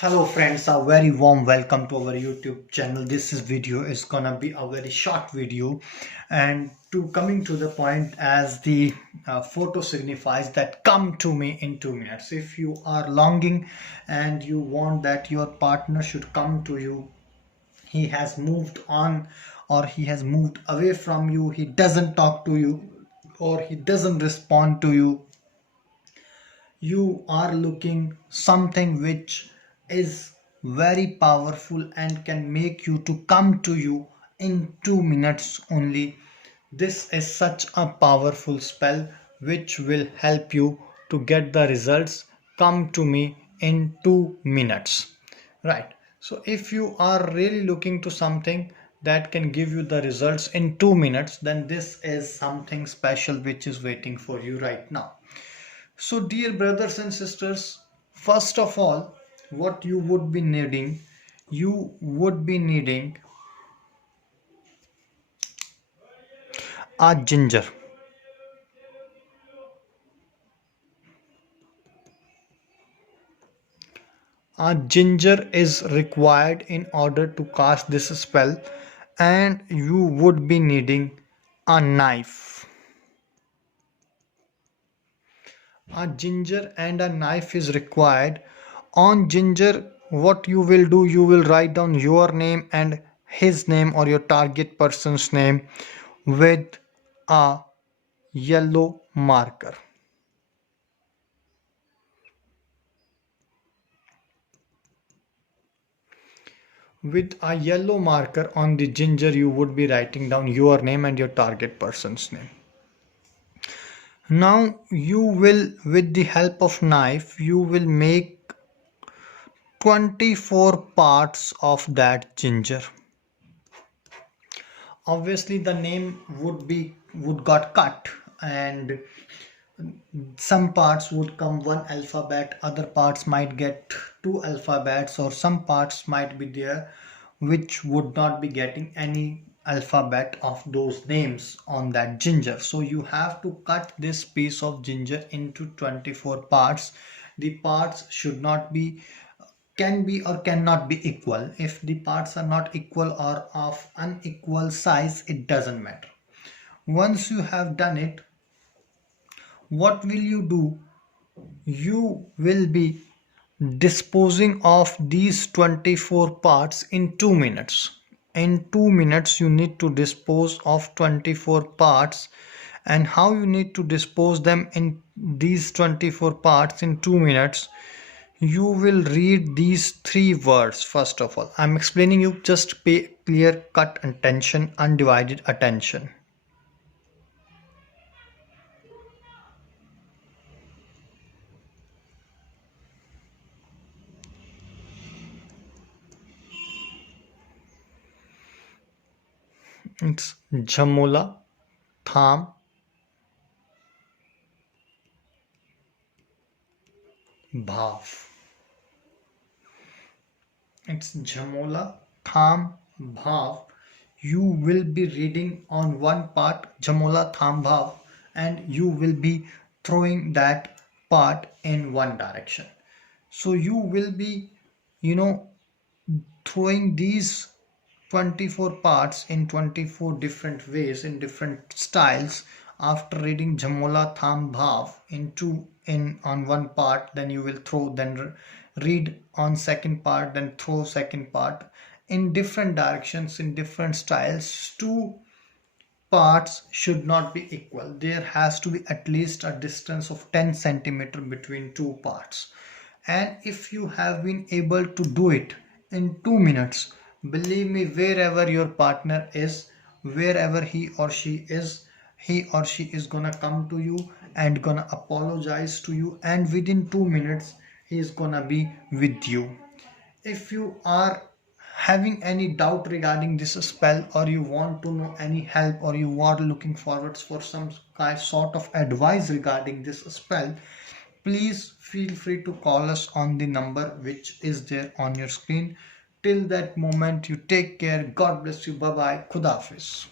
Hello friends, a very warm welcome to our YouTube channel. This video is gonna be a very short video, and to coming to the point, as the photo signifies that come to me in 2 minutes. If you are longing and you want that your partner should come to you, he has moved on or he has moved away from you, he doesn't talk to you or he doesn't respond to you, you are looking something which is very powerful and can make you to come to you in 2 minutes only. This is such a powerful spell which will help you to get the results. Come to me in 2 minutes, right? So if you are really looking to something that can give you the results in 2 minutes, then this is something special which is waiting for you right now. So, dear brothers and sisters, first of all, what you would be needing a ginger. A ginger is required in order to cast this spell, and you would be needing a knife. A ginger and a knife is required. On ginger, what you will do, you will write down your name and his name or your target person's name with a yellow marker. With a yellow marker on the ginger, you would be writing down your name and your target person's name. Now you will, with the help of knife, you will make 24 parts of that ginger. Obviously the name would got cut, and some parts would come one alphabet, other parts might get two alphabets, or some parts might be there which would not be getting any alphabet of those names on that ginger. So you have to cut this piece of ginger into 24 parts. The parts should not be, can be or cannot be equal. If the parts are not equal or of unequal size, it doesn't matter. Once you have done it, what will you do? You will be disposing of these 24 parts in 2 minutes. In 2 minutes, you need to dispose of 24 parts. And how you need to dispose them in these 24 parts in 2 minutes? You will read these three words. First of all, I'm explaining you, just pay clear cut attention, undivided attention. It's Jhamola, Tham, Bhav. It's Jhamola, Tham, Bhav. You will be reading on one part Jhamola, Tham, Bhav, and you will be throwing that part in one direction. So you will be, you know, throwing these 24 parts in 24 different ways, in different styles. After reading Jhamola, Tham, Bhav into in on one part, then you will throw, then read on second part, then throw second part in different directions, in different styles. Two parts should not be equal. There has to be at least a distance of 10 centimeter between two parts. And if you have been able to do it in 2 minutes, believe me, wherever your partner is, wherever he or she is gonna come to you and gonna apologize to you, and within 2 minutes he is gonna be with you. If you are having any doubt regarding this spell, or you want to know any help, or you are looking forward for some kind sort of advice regarding this spell, please feel free to call us on the number which is there on your screen. Till that moment, you take care. God bless you. Bye bye. Khuda Hafiz.